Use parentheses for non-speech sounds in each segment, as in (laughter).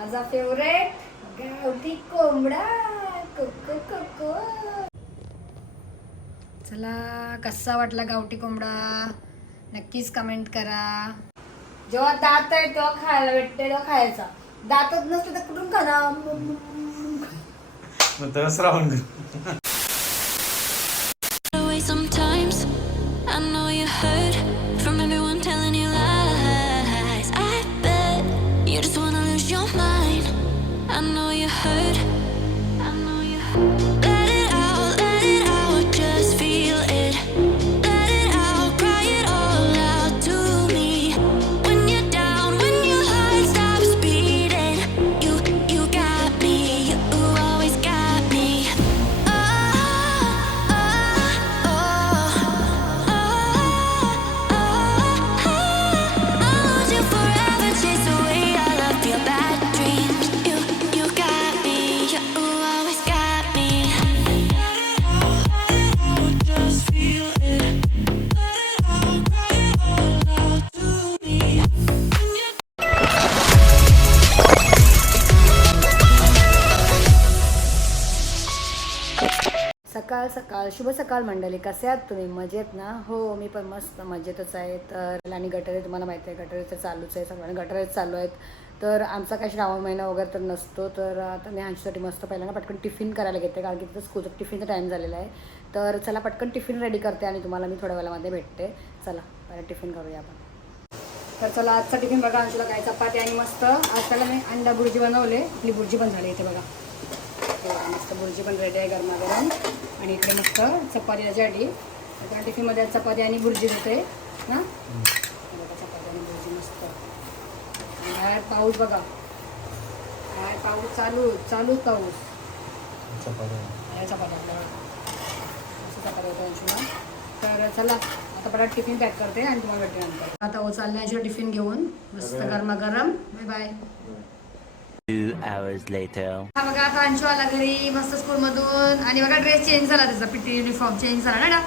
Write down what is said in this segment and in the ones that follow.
माझा फेवरेट गावठी कोंबडा. कोको कोको चला कसा वाटला गावठी कोंबडा? नक्कीच कमेंट करा. जेव्हा दात आहे तेव्हा खायला भेटते तेव्हा खायचा. दातच नसते तर कुठून खाणार? मग तसं राहून सकाळ सकाळ शुभ सकाळ मंडळी कसे आहात तुम्ही? मजेत ना? हो मी पण मस्त मजेतच आहे. तर आणि गटरे तुम्हाला माहिती आहे गटरे तर चालूच आहे सगळ्यांना गटरे चालू आहेत. तर आमचा काही श्रावण महिना वगैरे तर नसतो. तर आता मी ह्यांच्यासाठी मस्त पहिल्यांदा पटकन टिफिन करायला घेते कारण की तिथं स्कूलचा टिफिनचा टाईम झालेला आहे. तर चला पटकन टिफिन रेडी करते आणि तुम्हाला मी थोड्या वेळामध्ये भेटते. चला पहिला टिफिन करूया आपण. तर चला आजचा टिफिन बघा आमच्याला काय चपाती आणि मस्त. आज त्याला मी अंडा बुर्जी बनवले. आपली बुर्जी पण झाली इथे बघा. बघा, मस्त बुर्जी पण रेडी आहे गरमागरम. आणि इकडे मस्त चपाती त्याच्यासाठी त्या टिफिनमध्ये चपाती आणि बुर्जी होते. ना हे बघा, चपाती आणि बुर्जी मस्त. बाहेर पाऊस बघा. बाहेर पाऊस चालू चालूच पाऊस. बाहेर चपाती आपल्याला मस्त चपाती होते अंशूला तर चला आता परत टिफिन पॅक करते आणि तुम्हाला भेटते नंतर. आता ओ चालले अंशूला टिफिन घेऊन मस्त गरमागरम. Bye bye. हा बघा आता अंशू आला घरी मस्त स्कूल मधून आणि बघा ड्रेस चेंज झाला त्याचा पिटी युनिफॉर्म चेंज झाला ना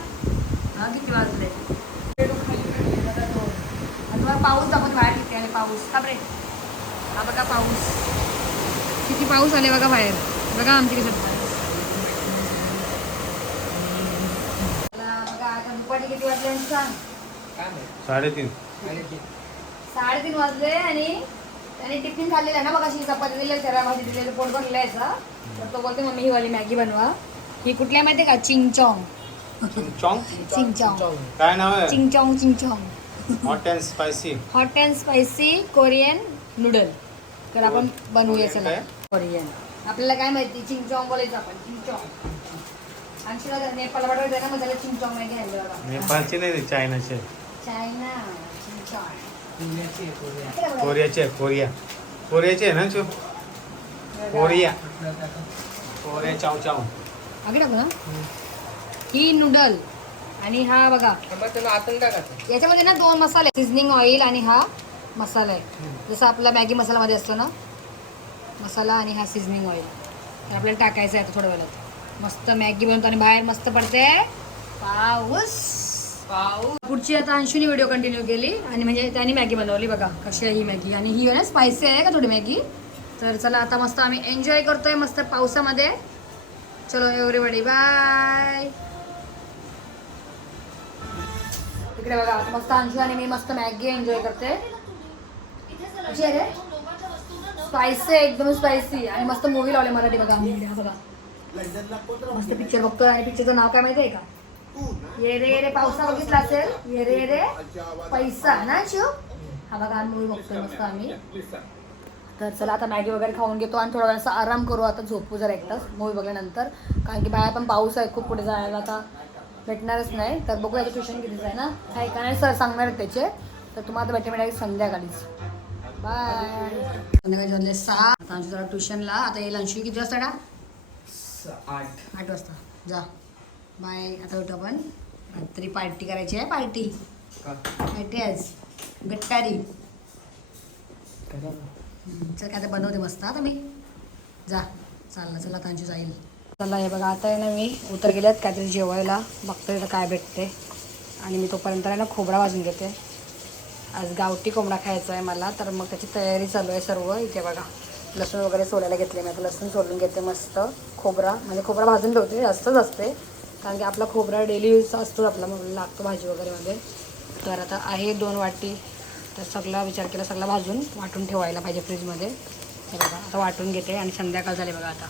हा किती वाजले? पाऊस दाखवत बाहेर किती आणि पाऊस. हा बरे? हा बघा पाऊस. किती पाऊस आले बघा बाहेर. बघा आमची कसं बघा आता दुपारी किती वाजले सांग साडेतीन. साडेतीन वाजले आणि त्याने टिफिन खाल्लेला आहे ना बघा अशी चपाती दिली त्याला भाजी दिलेली पोट भरलं यायचा तर तो बोलते मम्मी ही वाली मॅगी बनवा. ही कुठल्या माहितीये का? चिंगचॉंग. चॉंग चिंगचॉंग. काय नाव आहे? चिंगचॉंग चिंगचॉंग. Hot and spicy hot and spicy Korean noodle तर आपण बनवूया चला. काय? कोरियन आपल्याला काय माहिती? चिंगचॉंग बोलायचं आपण. चिंगचॉंग. आणखी बघा, नेपाळ वाटत ना मग त्याला चिंगचॉंग मॅगी आणलं बघा नेपाळचे नाही चायनाचे. चायना. चिंगचॉंग. कोरियाचे आहे, कोरिया. कोरियाचे आहे ना चो कोरिया. कोरिया चाव चाव. अगदी टाकू ना? ही नूडल आणि हा बघा. याच्यामध्ये ना दोन मसाले सिझनिंग ऑइल आणि हा मसाला आहे. जसं आपला मॅगी मसाल्यामध्ये असतो ना? मसाला आणि हा सिझनिंग ऑइल तर आपल्याला टाकायचं आहे थोड्या वेळात. मस्त मॅगी बनवतो आणि बाहेर मस्त पडते. पाऊस. पाऊस. आमची आता अंशूने व्हिडिओ कंटिन्यू केली आणि म्हणजे त्यांनी मॅगी बनवली बघा कशी आहे ही मॅगी. आणि ही आहे ना स्पायसी आहे का थोडी मॅगी? तर चला आता मस्त आम्ही एन्जॉय करतोय मस्त पावसामध्ये. चलो एव्हरीबडी बाय इकडे बघा आता मस्त अंशू आणि मी मस्त मॅगी एन्जॉय करते. कशी आहे स्पायसी एकदम स्पायसी आणि मस्त मूवी लावले मराठी बघा आम्ही. बघा मस्त पिक्चर बघतोय. आणि पिक्चरचं नाव काय माहिती आहे का? ये रे ये रे पावसा बघितला असेल. ये रे ये रे. पैसा. ना शिव? हा बघा मूवी बघतोय मस्त आम्ही. तर चला आता मॅगी वगैरे खाऊन घेतो आणि थोडा वेळासा आराम करू आता झोपू जरा एक तास मूवी बघल्यानंतर. कारण की बाहेर पण पाऊस आहे खूप पुढे जायला आता भेटणारच नाही. तर बघू याचं ट्युशन कितीच आहे ना. काय का नाही सर सांगणार त्याचे. तर तुम्हाला भेटे मिळाली संध्याकाळीच. बाय संध्याकाळी सहा. आता आमच्या जरा ट्युशनला आता येईल अंशू किती वाजता ना आठ. आठ वाजता. जा. बाय. आता उठू आपण. रात्री पार्टी करायची आहे पार्टी. का? पार्टी आज. गट्टारी. चल काय आता बनवते मस्त. आता मी जा. चालला चला तांची जाईल. चला हे बघा आता आहे ना मी उतर गेल्यात काहीतरी जेवायला. बघतोय इथं काय भेटते आणि मी तोपर्यंत आहे ना खोबरा वाजून घेते. आज गावठी कोंबडा खायचा आहे मला तर मग त्याची तयारी चालू आहे सर्व. इथे बघा लसूण वगैरे सोलायला घेतले मी. आता लसूण सोलून घेते मस्त. खोबरा म्हणजे खोबरा भाजून ठेवते जास्तच असते. कारण की आपला खोबरा डेली यूज असतो आपला लागतो भाजी वगैरेमध्ये तर आता आहे दोन वाटी. तर सगळा विचार केला सगळा भाजून वाटून ठेवायला पाहिजे फ्रीजमध्ये हे बघा आता वाटून घेते आणि संध्याकाळ झाले बघा आता.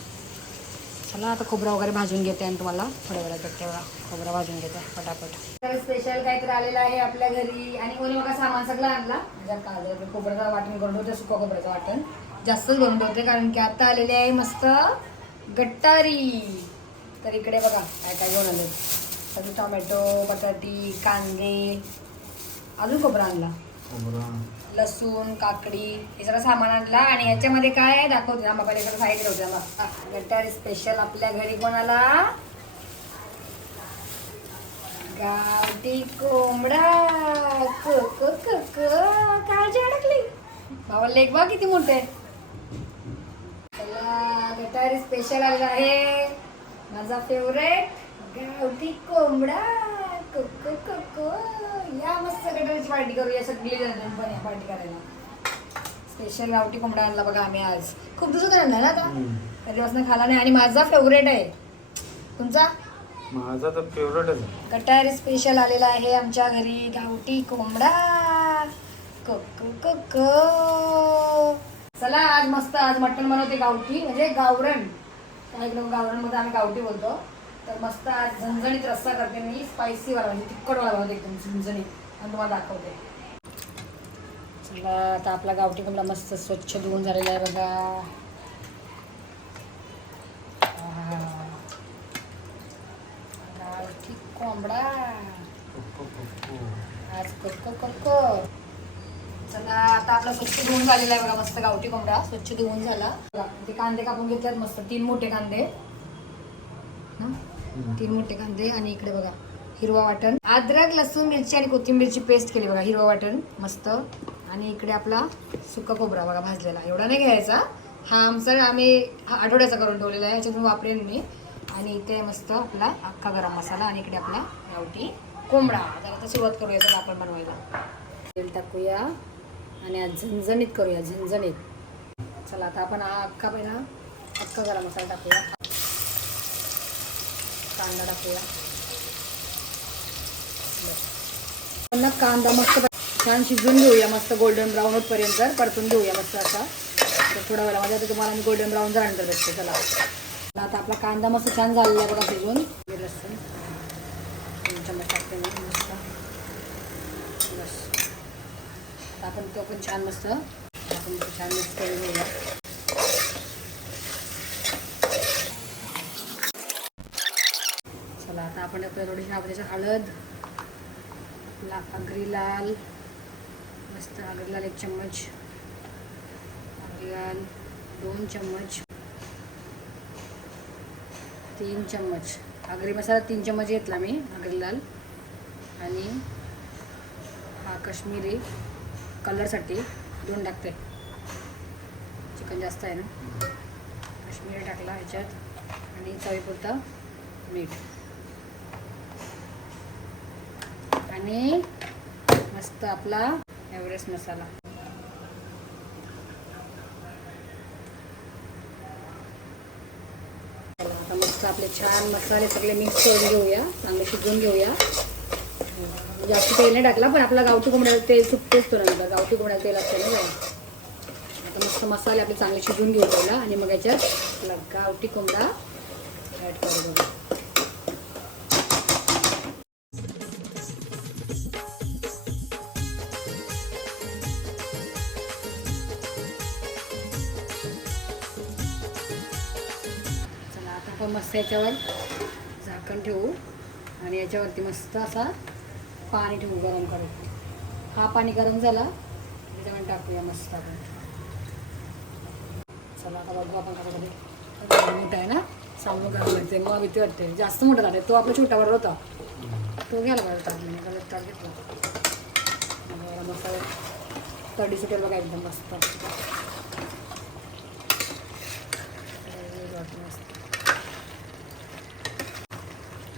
चला आता खोबरा वगैरे भाजून घेते आणि तुम्हाला थोड्या वेळात भेटते बघा खोबरा भाजून घेते पटापट. तर स्पेशल काहीतरी आलेलं आहे आपल्या घरी. आणि कोणी बघा सामान सगळं आणला. म्हणजे आलं खोबऱ्याचं वाटण करून ठेवते सुका खोबऱ्याचं वाटण. जास्तच करून ठेवते कारण की आता आलेले आहे मस्त गट्टारी. तर इकडे बघा काय काय घेऊन आले तर टोमॅटो बटाटी कांदे अजून खोबरा आणला. लसूण काकडी हे सगळं सामान आणला. आणि याच्यामध्ये काय आहे दाखवते ना बाबा सगळं साहित्य होते ना गटारी स्पेशल आपल्या घरी कोणाला? गावठी कोंबडा. क क काळजी अडकली. भावा लेख बा किती मोठे चला गटारी स्पेशल आलेला आहे. माझा फेवरेट गावठी कोंबडा. क क क क. या मस्त गटारीची पार्टी करूया सगळी जण पण या पार्टी करायला. स्पेशल गावठी कोंबडा आणला बघा आम्ही आज. खूप दिवसात आणला ना आता? कधीपासून खाला नाही. आणि माझा फेवरेट आहे. तुमचा? माझा तर फेवरेटच आहे. कटारी स्पेशल आलेला आहे आमच्या घरी. गावठी कोंबडा. क क क क. चला आज मस्त आज मटण बनवते गावठी. म्हणजे गावरण. काही लोक गावरणमध्ये आम्ही गावठी बोलतो. तर मस्त आज झणझणीत रस्सा करते मी स्पायसी वाला म्हणजे तिखट वाला बनवते एकदम झणझणीत. आणि तुम्हाला दाखवते. चला आता आपला गावठी कोंबडा मस्त स्वच्छ धुवून झालेला आहे बघा. गावठी कोंबडा. आज कोको कोको आता आपला स्वच्छ धुवून झालेला आहे बघा मस्त गावठी कोंबडा. स्वच्छ धुवून झाला. बघा, ते कांदे कापून घेतल्यात मस्त. तीन मोठे कांदे. तीन मोठे कांदे आणि इकडे बघा हिरवा वाटण. अद्रक लसूण मिरची आणि कोथिंबीरची पेस्ट केली बघा हिरवा वाटण मस्त. आणि इकडे आपला सुका खोबरा बघा भाजलेला एवढा नाही घ्यायचा. हा आमचा आम्ही हा आठवड्याचा करून ठेवलेला आहे याच्यातून वापरेन मी. आणि इथे मस्त आपला अख्खा गरम मसाला आणि इकडे आपला गावठी कोंबडा. तर आता सुरुवात करूया आपण बनवायला. तेल टाकूया. आणि आज झणझणीत करूया झणझणीत. चला आता आपण हा अख्खा पहिला अख्खा गरम मसाला टाकूया. कांदा टाकूया. त्यांना कांदा मस्त छान शिजवून घेऊया मस्त गोल्डन ब्राऊन होतपर्यंत परतून घेऊया मस्त असा. तर थोड्या वेळामध्ये आता तुम्हाला मी गोल्डन ब्राऊन झाल्यानंतर भेटते चला. चला, आता आपला कांदा मस्त छान झालेला आहे बघा शिजून. हे लसूण. चमच टाकते मी मस्त बस आता आपण तो पण छान मस्त आपण तो छान मिक्स करून घेऊया. चला आता आपण आपल्या थोडीशी आपल्याची हळद ला आगरी लाल मस्त आगरी लाल एक चम्मच आगरी लाल दोन चम्मच तीन चम्मच. आगरी मसाला तीन चम्मच घेतला मी आगरी लाल. आणि हा काश्मीरी कलरसाठी दोन टाकते. चिकन जास्त आहे ना? काश्मीर टाकला ह्याच्यात आणि चवीपुरतं मीठ. आणि मस्त आपला एव्हरेस्ट मसाला. आता मस्त आपले छान मसाले सगळे मिक्स करून घेऊया. चांगले शिजवून घेऊया. म्हणजे जास्त तेल नाही टाकला पण आपला गावठी कोंबड्याला तेल सुटतेच तो नंतर. गावठी कोंबड्याला तेल असतं ना आता मस्त मसाले आपले चांगले शिजून घेऊ पहिला आणि मग याच्यात आपला गावठी कोंबडा ॲड करू बघा. चला आता मस्त याच्यावर झाकण ठेवू. आणि याच्यावरती मस्त असा पाणी ठेवू गरम करू. हा पाणी गरम झाला त्याच्यामध्ये टाकूया मस्त आपण. चला आता बघू आपण कसं कधी मोठा आहे ना? सामू गरम वाटते मग भीती वाटते. जास्त मोठा झाला तो आपला छोटावर होता. तो घ्यायला पाहिजे टाकून त्याला टाक घेतला. मसाला तडी सुटेल बघा एकदम मस्त.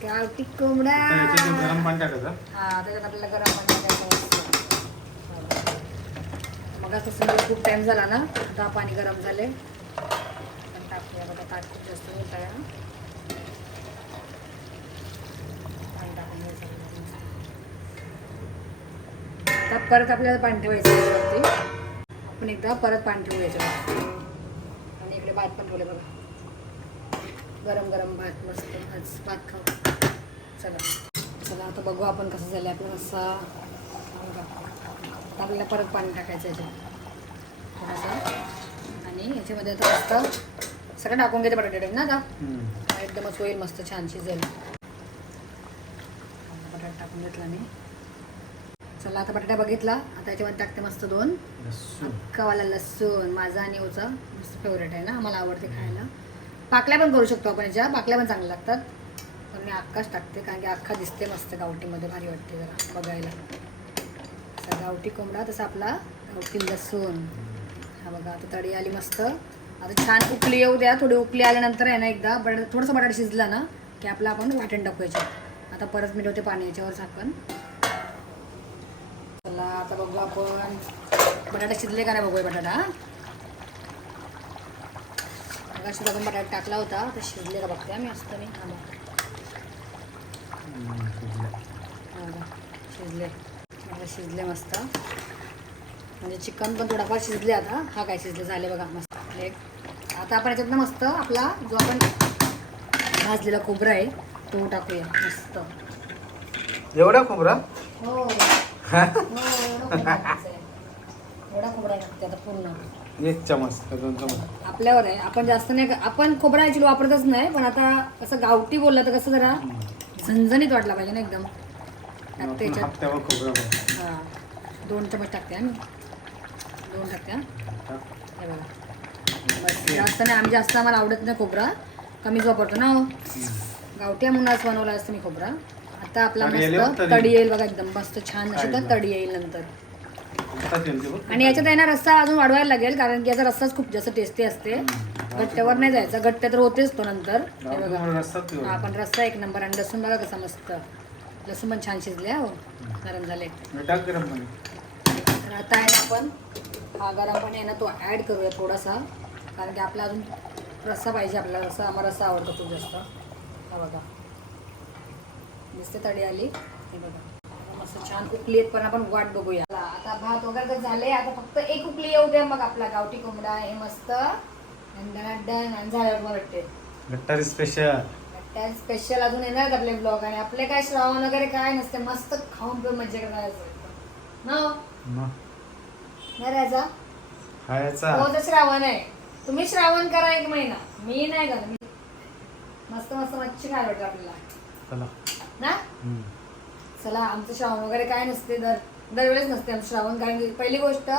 गावठी कोंबडा. तर याच्यात गरम पाणी टाकायचं. हा त्याच्यात आपल्याला गरम पाणी टाकायचं. मग तसं मला खूप टाइम झाला ना आता पाणी गरम झाले आपण टाकूया बघा ताट खूप जास्त होत आहे. पाणी टाकून घ्यायचं बघा. आता परत आपल्याला पाणी ठेवायचं याच्यावरती आपण एकदा परत पाणी ठेवू याच्यावर आणि इकडे भात पण ठेवले बघा. गरम गरम भात मस्त आज भात खाऊ. चला. चला आता बघू आपण कसं झालं आपला रस्सा आपल्याला परत पाणी टाकायचं याच्यात. थोडंसं. आणि याच्यामध्ये आता मस्त सगळं टाकून घेते बटाटे टाक ना आता. एकदमच होईल मस्त छान शिजेल बटाटा टाकून घेतला मी. चला आता बटाटा बघितला. आता याच्यामध्ये टाकते मस्त दोन. अख्खावाला लसूण माझा आणि ओचा. मस्त फेवरेट आहे ना? मला आवडते खायला. पाकल्या पण करू शकतो आपण याच्या पाकल्या पण चांगल्या लागतात. पण मी अख्खाच टाकते कारण की अख्खा दिसते मस्त गावठीमध्ये. भारी वाटते जरा बघायला. तसा गावठी कोंबडा तसा आपला गावठी लसूण. हा बघा आता तडी आली मस्त. आता छान उकली येऊ द्या. थोडी उकली आल्यानंतर आहे ना एकदा बट थोडंसं बटाटा शिजला ना की आपलं आपण वाटण टाकू याच्यात आता परत मिळवते पाणी याच्यावर झाकण चला आता बघू आपण. बटाटा शिजले का नाही बघूया बटाटा मगाशी आपण बटाटा टाकला होता तर शिजले का बघते मी असतं मी. बघ. हम्म, शिजलं. बघ. शिजले मस्त. म्हणजे चिकन पण थोडाफार शिजले आता. हा काय शिजले झाले बघा मस्त. एक आता आपण याच्यात ना मस्त आपला जो आपण भाजलेला खोबरा आहे तो टाकूया मस्त. एवढा खोबरा? हो? हो. एवढा खोबरा टाकते आता पूर्ण. एक चमच का दोन चमच. आपल्यावर आहे. आपण जास्त नाही आपण खोबरा ॲक्च्युली वापरतच नाही पण आता कसं गावठी बोललं तर कसं जरा झणझणीत वाटला पाहिजे ना एकदम. टाकते आपण याच्यात हप्त्यावर खोबरा बनवतो. हां. दोन चमच टाकते दोन टाकते हा. टाक. हे बघा. बस. जास्त नाही आम्ही जास्त आम्हाला आवडत नाही खोबरा. कमीच वापरतो ना हो. गावठी म्हणूनच बनवला असतं मी खोबरा. आता आपला तडी येईल मस्त बघ, तडी. तडी येईल बघा एकदम. मस्त छान अशी तर तडी येईल नंतर. आणि याच्यात आहे ना रस्सा अजून वाढवायला लागेल कारण की याचा रस्साच खूप जास्त टेस्टी असते. घट्ट्यावर नाही जायचा घट्ट तर होतेच तो नंतर. हे पण रस्सा एक नंबर आणि लसूण बघा कसा मस्त. लसूण पण छान शिजले हो. झाले. गरम तर आता आहे ना आपण हा गरम पाणी आहे ना तो ॲड करूया थोडासा कारण की आपला अजून रस्सा पाहिजे आपल्याला रस्सा आम्हाला रस्सा आवडतो खूप जास्त. हा बघा. दिसते तडी आली. हे बघा. मस्त छान उकली आहेत पण आपण वाट बघूया. आता भात वगैरे तर झाले आता फक्त एक उकली येऊ द्या मग आपला गावठी कोंबडा आहे मस्त. झाल्यावर वाटते गट्टारी स्पेशल त्या स्पेशल अजून येणार आपले ब्लॉग आणि आपले काय श्रावण वगैरे काय नसते मस्त खाऊन पिऊन मजा करायचं ना? हो? हो तर श्रावण आहे. तुम्ही श्रावण करा एक महिना. मी नाही करत. मस्त मस्त मच्छी खायला वाटतं आपल्याला. ना. चला आमचं श्रावण वगैरे काय नसते दर दरवेळेस नसते आमचं श्रावण. कारण की पहिली गोष्ट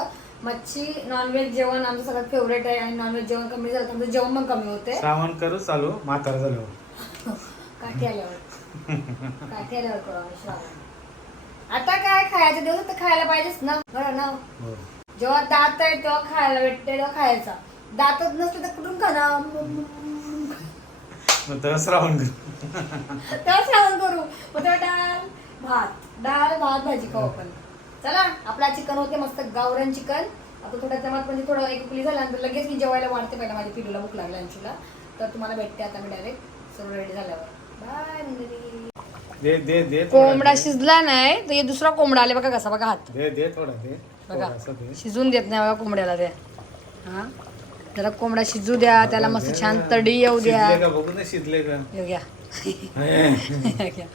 मच्छी नॉनव्हेज जेवण आमचं सगळ्यात फेवरेट आहे आणि नॉनव्हेज जेवण कमी झालं तर आमचं जेवण पण कमी होते. श्रावण करू चालू म्हातारा झाल्यावर. काठी आल्यावर. काठी आल्यावर करू आम्ही श्रावण. आता काय खायचं? दिवस तर खायला पाहिजेच ना. बरं ना? हो. जेव्हा दात आहे तेव्हा खायला भेटते तेव्हा खायचा. दातच नसते तर कुठून खाणार? श्रावण करू. तेव्हा श्रावण करू. मग तेव्हा डाळ भात. डाळ भात भाजी खाऊ आपण. चला आपला चिकन होते मस्त गावरान चिकन. आता थोड्या तेव्हात म्हणजे थोडं एक उकली झाल्यानंतर लगेच मी जेवायला वाढते पहिला माझ्या पिलूला भूक लागल्या अंशूला. तर तुम्हाला भेटते आता मी डायरेक्ट सर्व रेडी झाल्यावर. बाय मंदिरी दे दे दे थोडा कोंबडा दे. शिजला नाही तर हे दुसरा कोंबडा आले बघा कसा बघा हात. दे दे थोडा दे. बघा थोडासा दे. शिजून देत नाही बघा कोंबड्याला ते. हा? त्याला कोंबडा शिजू द्या त्याला मस्त छान तडी येऊ द्या. शिजले का बघू ना शिजले का? येऊ घ्या. हे, (laughs) (laughs) घ्या.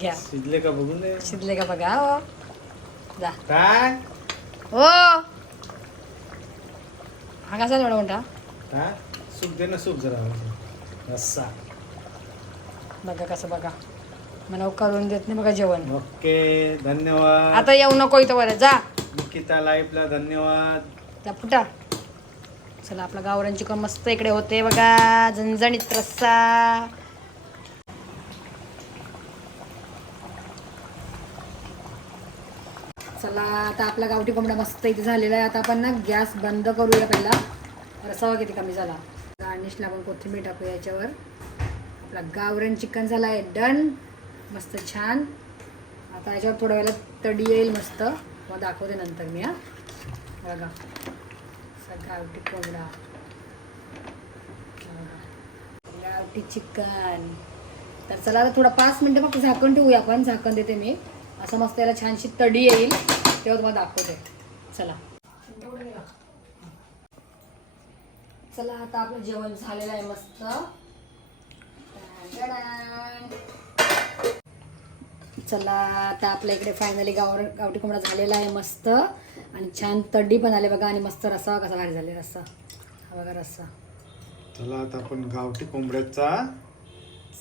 घ्या. शिजले का बघू दे. शिजले का बघा हो. जा. काय? हो. हा कसा एवढा मोठा काय सूप दे ना सूप जरा. रस्सा. बघा कसं बघा. मला करून देत नाही बघा जेवण. ओके धन्यवाद. आता येऊ नको इथं बरं जा. निकिता लाईफला धन्यवाद. त्या फुटा चला आपला गावरान चिकन मस्त इकडे होते बघा. झणझणीत रस्सा. आपला आता आपला गावठी कोंबडा मस्त इथे झालेला आहे आता आपण ना गॅस बंद करूया पहिला. रसावा किती कमी झाला? गार्निशला आपण कोथिंबीर टाकूया याच्यावर. आपला गावरण चिकन झाला आहे डन. मस्त छान. आता याच्यावर थोड्या वेळेला तडी येईल मस्त. मग दाखवते नंतर मी हा. बघा. गावठी कोंबडा. गावठी चिकन. तर चला आता थोडा पाच मिनटं फक्त झाकण ठेवूया आपण. झाकण देते मी. असं मस्त याला छानशी तडी येईल. तेव्हा तुम्हाला दाखवते. चला. चला आता आपलं जेवण झालेलं आहे मस्त. चला आता आपल्या इकडे फायनली गाव गावठी कोंबडा झालेला आहे मस्त. आणि छान तड्डी पण आले बघा आणि मस्त रस्सा कसा भारी झाले रस्सा. हा बघा रस्सा. चला आता आपण गावठी कोंबड्याचा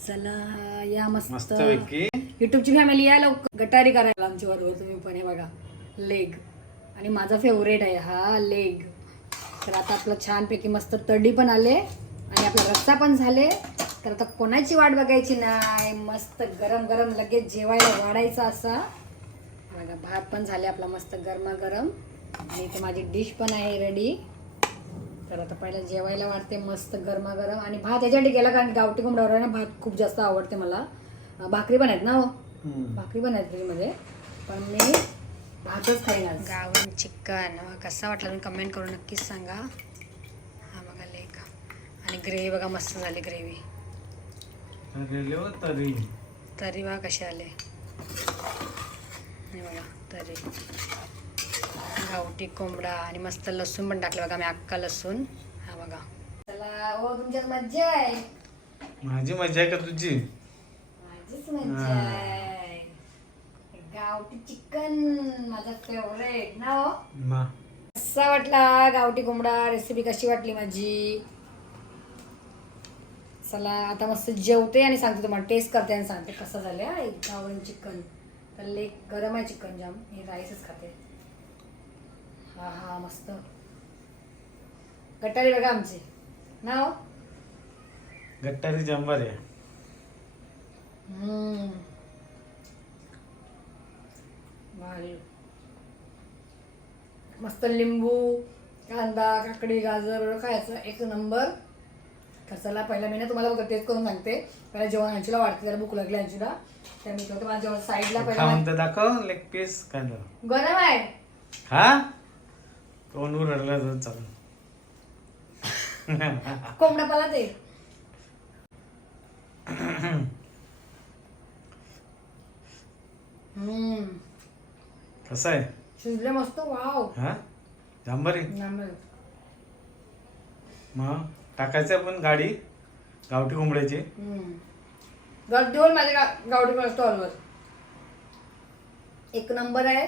चला या मस्त. युट्यूबची फॅमिली या लवकर. गटारी करायला आमच्या बरोबर तुम्ही पण हे बघा. लेग. आणि माझा फेवरेट आहे हा लेग. तर आता आपलं छानपैकी मस्त तडी पण आले आणि आपला रस्सा पण झाले. तर आता कोणाची वाट बघायची नाही? मस्त गरम गरम लगेच जेवायला वाढायचा असा. बघा भात पण झाले आपला मस्त गरमागरम. आणि इथे माझी डिश पण आहे रेडी तर आता पहिला जेवायला वाटते मस्त गरमागरम. आणि भात याच्यासाठी केला कारण गावठी कोंबड्यावर ना भात खूप जास्त आवडते मला. भाकरी पण आहेत ना हो. भाकरी पण आहेत फ्रीजमध्ये. पण मी भातच खाईन आज. गावण चिकन. कसा वाटला तुम्ही कमेंट करून नक्कीच सांगा. हा बघा लेक आणि ग्रेव्ही बघा मस्त झाली ग्रेव्ही तरी. तरी बघा कसे आले. हे बघा तरी. गावठी कोंबडा आणि मस्त लसूण पण टाकलं बघा मी अक्का लसूण. हा बघा. चला हो तुमच्यात मज्जा आहे. माझी मजा आहे का तुझी? माझीच मज्जा आहे. गावठी चिकन माझा फेवरेट ना हो? मा. कसा वाटला गावठी कोंबडा? रेसिपी कशी वाटली माझी? चला आता मस्त जेवते आणि सांगते तुम्हाला. टेस्ट करते आणि सांगते कसं झालं हा एक गावठी चिकन. तर लेक गरम आहे चिकन जाम. मी राईसच खाते. हा हा मस्त. गटारी बघा आमची. ना हो? गट्टारी जंबार आहे हम्म. मस्त लिंबू कांदा काकडी गाजर खायचं एक नंबर. तर चला पहिला मी ना तुम्हाला बघा टेस्ट करून सांगते. पहिला जेवण अंशूला वाटते त्याला भूक लागली अंशूला तर मी ठेवते माझ्या जेवण साईडला पहिला दाखव लेग पीस झालं. गरम आहे. हा? कोण रडला तर चालू कोंबडा पाला ते हम्म कसं आहे? शिजले मस्त वाव. हा? नंबर मग टाकायचं आपण गाडी गावठी कोंबड्याची. गर्दीवर माझ्या गा- गावठी स्टॉलवर एक नंबर आहे.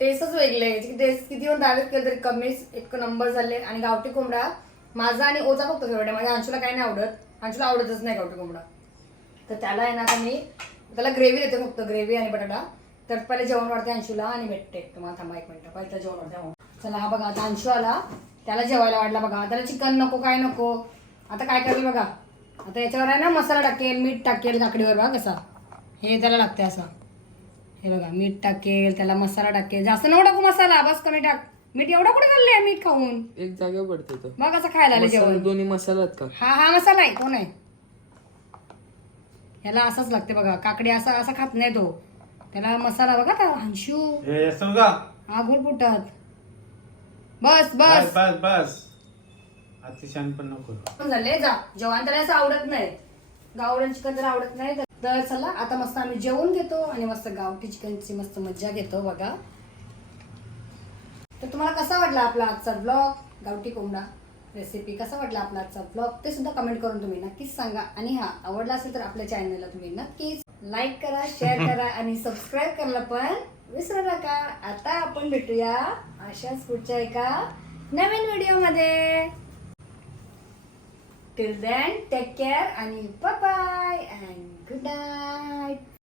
टेस्टच वेगळे आहे. याची टेस्ट किती पण तारीफ केलं तरी कमीच एक नंबर झाले. आणि गावठी कोंबडा माझा आणि ओचा फक्त फेवरेट आहे. माझ्या अंशूला काही नाही आवडत. अंशूला आवडतच नाही गावठी कोंबडा. तर त्याला आहे ना आता मी त्याला ग्रेव्ही देते फक्त. ग्रेव्ही आणि बटाटा. तर पहिले जेवण वाढते अंशूला आणि भेटते तुम्हाला थांबा एक मिनिट. पहिले जेवण. वाढते. चला हा बघा आता अंशू आला. त्याला जेवायला वाढला बघा. त्याला चिकन नको काय नको? आता काय करेल बघा? आता याच्यावर आहे ना मसाला टाकेल मीठ टाकेल काकडीवर बघा कसा. हे त्याला लागते असं. हे बघा मीठ टाकेल त्याला मसाला टाकेल. जास्त नको टाकू मसाला बस कमी टाक. मीठ एवढा कुठे घालले मीठ खाऊन? एक जागेवर पडते तो. बघ कसं खायला आले जेवण. दोन्ही मसाला का? हा हा मसाला आहे. कोण आहे? ह्याला असंच लागते बघा. काकडी असा असा खात नाही तो. त्याला मसाला बघा का हंशू. हे का आगोल पुटत. बस बस. बस बस बस. अतिशान पण नको. पण झाले जा. जेवण त्याला असं आवडत नाही. गावडन चिकन त्याला आवडत नाही. तर चला आता मस्त आम्ही जेवण घेतो आणि मस्त गावठी चिकनची मस्त मज्जा घेतो बघा. तर तुम्हाला कसा वाटला आपला आजचा ब्लॉग गावठी कोंबडा रेसिपी कसा वाटला आपला आजचा ब्लॉग ते सुद्धा कमेंट करून तुम्ही नक्कीच सांगा. आणि हा आवडला असेल तर आपल्या चॅनलला तुम्ही नक्कीच लाईक करा शेअर करा आणि सबस्क्राईब करायला पण विसरू नका. आता आपण भेटूया अशाच पुढच्या एका नवीन व्हिडिओमध्ये. टिल देन टेक केअर आणि bye bye and good night